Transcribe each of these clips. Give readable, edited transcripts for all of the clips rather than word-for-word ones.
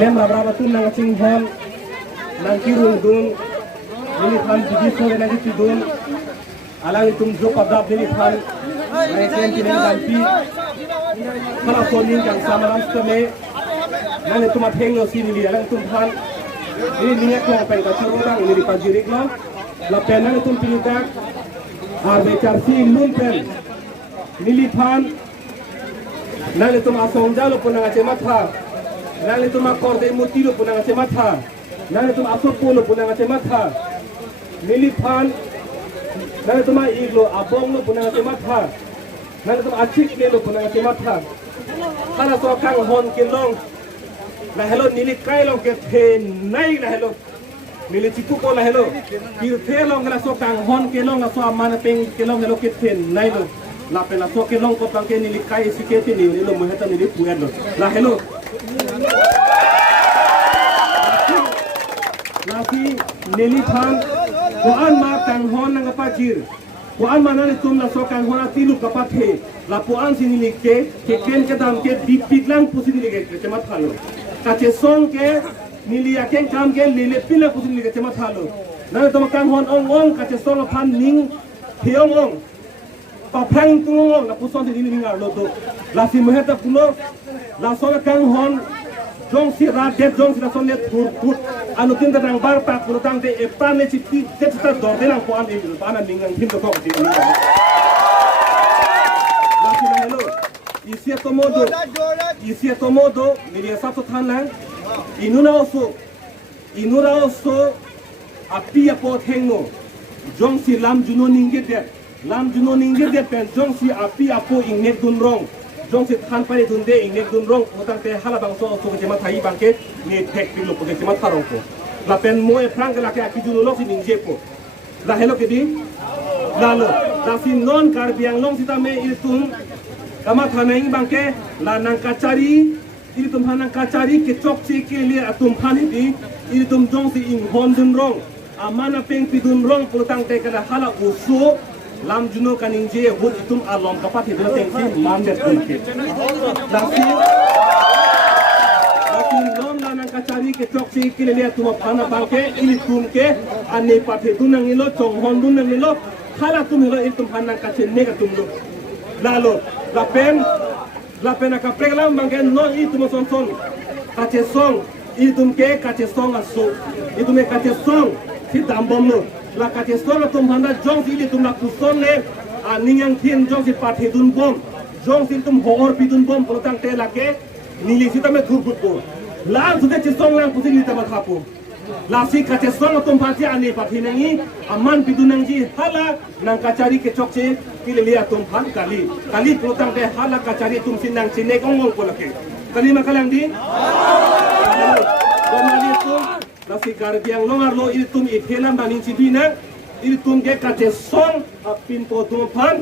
lem berapa tuh nang cinghon nang kirung dun ini kan jadi sore nanti tidun alang itu jok abdab ini kan nang kenti nang ganti kalau sonin yang sama rastame nang itu mah henglo sini dia alang itu kan ini niat ko apa yang kacau orang ini dipajirik lo lapen nang itu pilitak becar si lumpen nilipan nang itu mah songjalo pun nang acemata nang itu mah korde mutilo pun nang acemata nang itu mah asopolo pun nang acemata nilipan nang itu mah iglo abong lo pun nang acemata nang itu mah acik lo pun nang acemata kana so kang hon kilong na hello nilit kai long ke the nai na hello nilit chiku ko na hello kir the long na so kang hon ke long na so amana peng ke long hello ke the nai lo la pe na so ke long ko pang ke nilit kai sikete ni lo mo heta nilit puan lo la hello la si nilit han ko an ma kang hon na pa jir ko an ma na tum na so kang hon atilu ka pa the la po an si nilit ke ken ke dam ke big lang pusi nilit ke mat phalo kace song ke nilia ken kam ke lile pila kusin ke cema thalo na to makang hon ong kace song phan ning thiong ong pa phang tung na puson di ni ngar lo do la si moheta puno la song kang hon jong si ra de jong si la song le thur put anu tin da bar pa puno tang de e pa ne chi ti te ta dor de na ko an e pa na ningang tin to ko di ni la si na hello in cierto modo nilia sato thanlang inura oso apia po thengo jong si lam juno ninge de pen jong si apia po ingnek dun rong jong si than pare dun de ingnek dun rong utang te hala bang so ke jema thai bangke ni tek pilo po ke jema tharong ko la pen moe frank la ke akijuno lo si ninje po la hello ke di lalo la si non kar biang long si tame iltung kama thanai bangke la nang kacari iri tum hanang kacari ke chok chi ke le atum khani di iri tum jong si ing hon dun rong amana peng pi dun rong pulutang te kala hala usu lam juno kaning je hut tum alom kapat he teng si mam de pun ke laki long la nang kacari ke chok chi ke le atum phana bangke iri tum ke ane pathe dunang ilo chong hon dunang ilo hala tum ilo iri tum hanang kache ne ka tum lo lalo la pena ka preglam bangen no itu mo son kache song itu ke kache song aso itu me kache song si dambom no la kache song tum handa jong si itu na kuson le aningang thin jong si pathe dun bom jong si tum hor pi dun bom poltang te la ke nili si tame thur gut ko la su de song lang pusi ni tama khapo la si kache song tum pati ani pathe nangi aman pi dun nang ji hala nang kacari ke chokche kile liya tum phan kali poltang te hala kacari tum sinang sine kongol ko lake kali makalang di komali tum la si garbiang longar lo ini tum ithelam baning sibina ini tum ke kache song apin po tum phan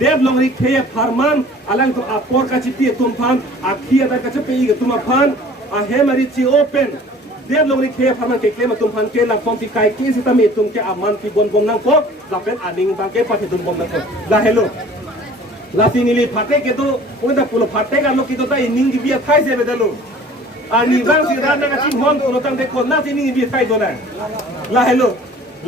dev longri kheye farman alang to apor kachi pi tum phan akhia da kache pe ig tum phan a hemari chi open dev longri kheye farman ke klema tum phan ke lang phong ti kai ki sita mi tum ke aman pi bon bom nang ko la pen aning bang ke pathe dun bom nang ko la hello la sinili phate ke to unda pulo phate ga lo ki to ta ining di bia thai se bedalo ani bang si rana ga chin hon pulo tang de ko na sining bi thai do na la hello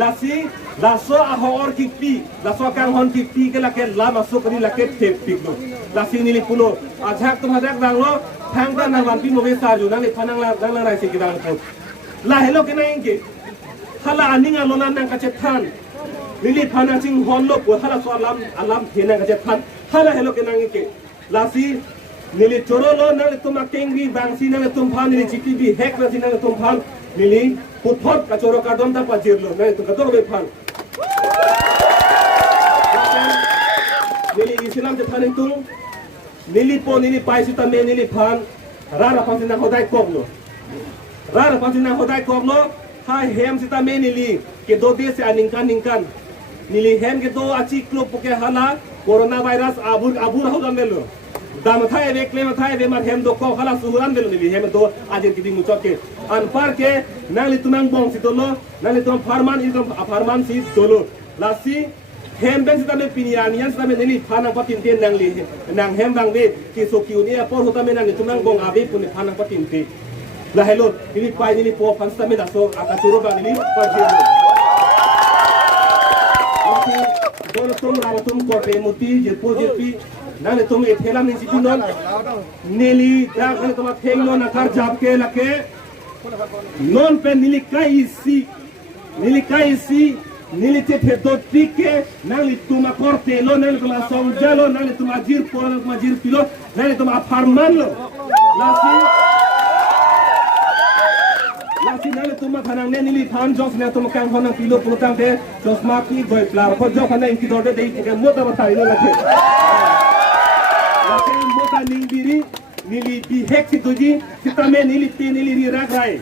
la si la so a hor ki pi la so kang hon ki pi ke la ke la ma so kri la ke te pi do la sinili pulo ajak to hajak dang lo thang ta na wan pi mo be sa ju na le phanang la dang la rai se ki dang ko la hello ke na inge hala aning a lo na nang ka che than lili phana ching hon lo ko hala so alam thena ka che than hala hello ke na inge la si nili choro lo na le tum akengri bang si na le tum phan nili chiki bi hek na si na le tum phan nili puthot ka choro ka dom ta pa jirlo na tu ka to be phan nili islam je phan tung nili po nili pai sita me nili phan rara phan na hodai koplo rara phan na hodai koplo hai hem sita me nili ke do de se aningkan nili hem ke do achi klo puke hala corona virus abur holan melo dam thai ve klem thai ve mar hem do ko hala suran melo nili hem do ajen kiding muchoke an par ke nali tunang bong si dolo nali tum farman si dolo lasi hem ben sita me pinian yan sita me nili phana patin ten nang hem bang ve ki so kiu ni por hota me nang tunang bong abi pun phana patin te lah hello ini pai ini po fan sta me da so akachuro bang ini pergi Kalau tum rawatum korbe muti jepo jepi nane tum ethelam ni sipinon neli dak ne tum thengno na kar jab ke lake non pe nili kai si nili te do tike nali tuma korte lo nali tuma songjalo nali tuma jir po nali tuma jir pilo nali tuma farman lo lasi nali tuma thanang ne nili than jos ne tuma kang honang pilo pulutang te jos maki goi plar ko jo khana inki dorde dei ke mota batai lo lake lasi mota ningbiri nili bi hek situji sitame nili pe nili ri rak rai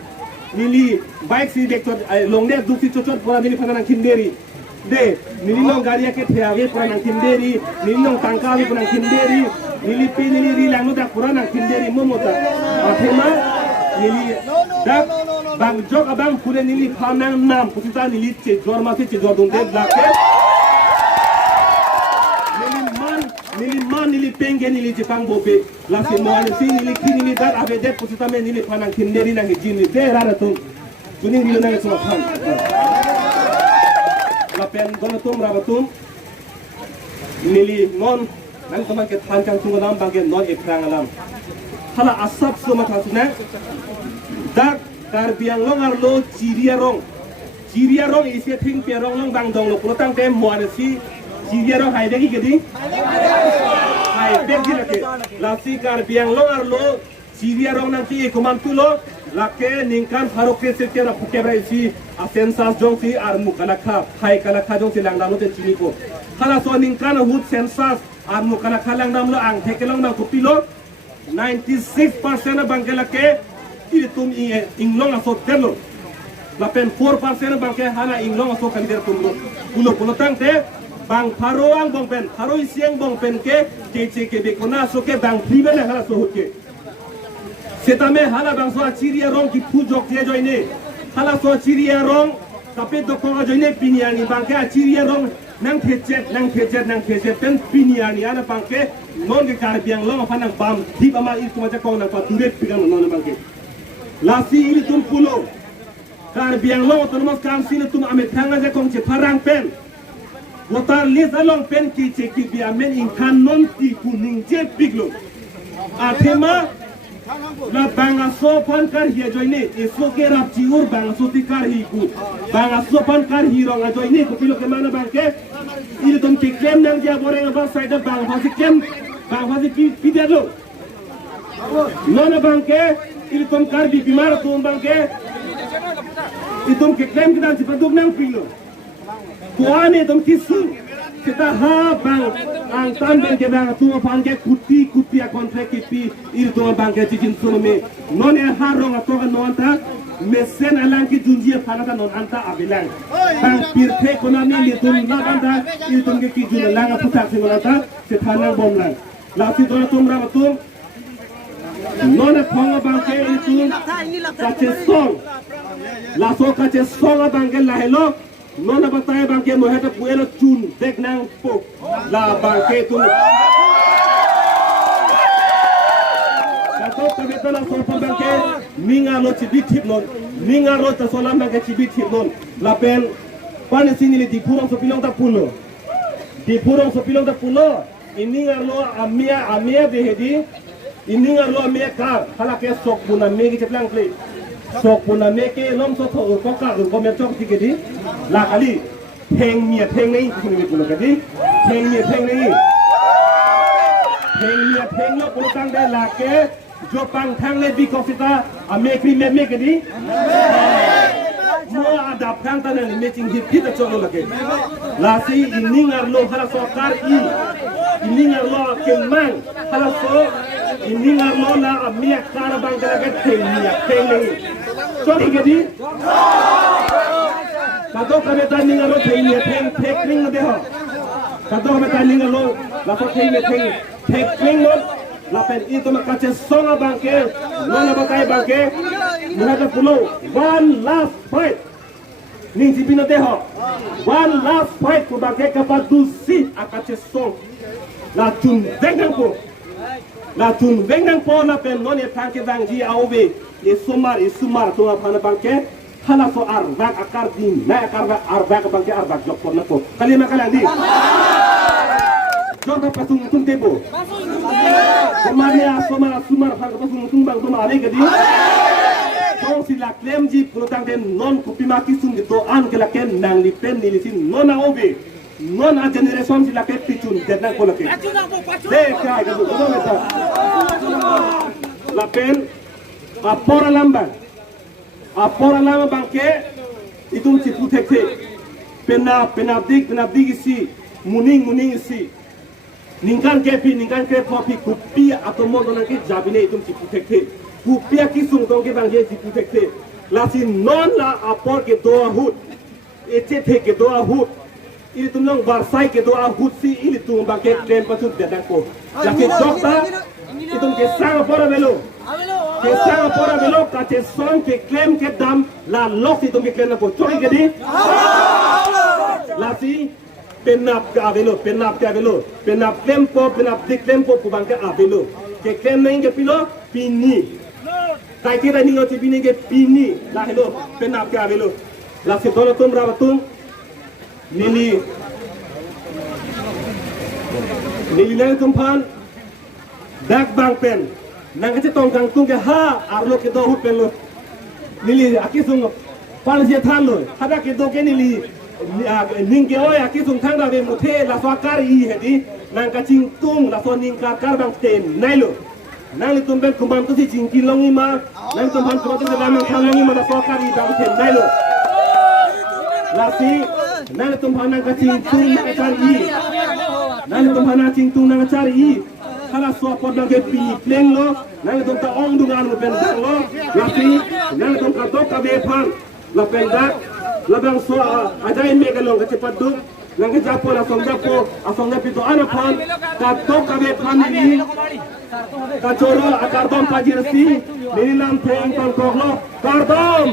nili bike si dektor longde dusi chochot pura nili phana khinderi de nili long garia ke theave pura nang khinderi nili long tangka vi pura khinderi nili pe nili ri langno da pura nang khinderi momota athema nili dak bang jok abang pure nili phanang nam pusita nili che jorma se che jordun de lake nili penge nili jepang bobe la se moane si nili kini nili dar ave de pusita me nili phanang khinderi nang jini de rara tum kuning nili nang so khan la pen donatum rabatum nili non nang teman ke than kang tungalam bangke non ekrang alam hala asap suma thasna dak kar biang longar lo chiria rong ise thing pe rong long bang dong lo protang te moane si chiria rong hai degi gedi hai degi lake la si kar biang longar lo chiria rong nang ki kuman tulo lake ningkan haroke se tera pukebra si asensas jong si ar mukalakha hai kalakha jong si langdam lo te chini ko hala so ningkan hut sensas ar mukalakha langdam lo ang thekelong nang kupilo 96% bangkelake ini tum inglong aso telo lapen 4% bangke hana inglong aso kan der tumlo pulo tang te bang paroang bongpen paro isieng bongpen ke ke be kona so ke bang pribe na hala so hoke setame hala bang so chiria rong ki pujok je joine hala so chiria rong tape do ko joine piniani bangke chiria rong nang thejet pen piniani ana bangke non ke kar biang long phanang bam dip ama ir kuma ja ko na pa turet pigam non bangke lasi ini tum pulo kar biang long otonomous council tum ame thanga je kong che pharang pen wotar lis along pen ki che ki bi amen in kan non ti kuning je piglo athema la banga so pan kar hi joine eso ke rap chi ur banga so ti kar hi ku banga so pan kar hi rong a joine ko pilo ke mana bangke ini tum ki klem nang ja boreng ba side bang hasi kem bang hasi pi delo nona bangke ini tum kar di bimar tum bangke itum ke klem kidan si padug nang pilo kuane tum kisu kita ha bang ang tan bangke bang tu bangke kuti a kontrak kipi ini tum bangke jijin sume non e harong atoga nonta mesen alang ki junjia phanata non anta abilang bang pirthe konami li tum na banda ini tum ke ki jun langa putak singolata se thanang bomlang lasi dona tum rabatum nona ponga bangke itu kace song laso kace songa bangke lahelo nona bataya bangke moheta puelo chun dek nang po la bangke tu kato kabeta la sopa bangke ninga lo chibitip non ninga lo ta solam bangke chibitip non la pen pane sini li dipurong so pilong ta pulo ininga lo amia behedi ini ngarlo me kar hala ke sok puna me ki cheplang play sok puna me ke lom so tho ko ka ko me chok ti ke di la kali theng nei ku ni pulo ke di theng nei lo pulo tang de la ke jo pang thang le bi ko sita a me kri me ke di mo adap thang ta ne me ching hit hit cholo la ke la si ini ngarlo hala so kar ini ngarlo ke mang hala so ini ngarlo la amia kara bang daga theng nei so di kato kame ta ninga lo theng ring de ho kato kame ta ninga lo la so theng ring lo la pen itu makache songa bangke nona bakai bangke muhaga pulo one last fight ning sipino de ho one last fight ko bangke kapadu si akache song la tun dengang ko la tun vengang po na pen non e tanke bang ji aobe e sumar to apana bangke hala so arbak akar din na akar arbak bangke arbak jok por na ko kalima kalandi Contoh pasung tung tebo. Kemarin sumar hang pasung tung bang tung ada gedi. Kau sila klaim ji pelutang den non kopi maki sung gitu an kelaken nang di pen nilisin non aobe non a generation sila ke pitun den nang kolake. Deh kaya gitu betul betul. La pen apora lambang bangke itu cipu tekte penabdik isi muning isi. Ningkan ke popi kupia atau modo nangke jabine itu cipu tekte. Kupia kisung tongke bangke cipu tekte. Lasi non la apor ke doa hut. Ece te ke doa hut. Ini tuh nong barsai ke doa hut si ini tuh bangke klaim pasut dadangko. Laki dokta itu ke sang apora belo. Ke sang apora belo kate song ke klaim ke dam la lok itu ke klaim na po. Cori gedi. Lasi penap avelo penap tempo kubangke avelo ke klem nang ke pilo pini kai kira ningo ti pini ke pini la hello penap avelo la se tono tum rabatum nili nang tumpan dak bang pen nang ke tong kang tung ke ha arlo ke do hu pen lo nili akisung pan je than lo hada ke do ke nili ningke oya kisung thang da be muthe la swakar I hedi nang ka chingtung la so ning kar bang ten nailo nang li tumben kumbam tu si chingki longi ma nang tumban kumbam tu da mang thang longi ma la swakar I bang ten nailo la si nang tumban nang ka chingtung nang ka char I nang tumban nang chingtung nang ka char I kala so pod nang ke pi pleng lo nang tum ta ong dungan mo ben dang lo la si nang tum ka dok ka be phan la pen dak labang so ajai megalong ke cepat du nang ke japo la song japo asong napi to ana phan ka to ka be phan ni ka choro akar dom pajir si nilam theng kon koklo kardom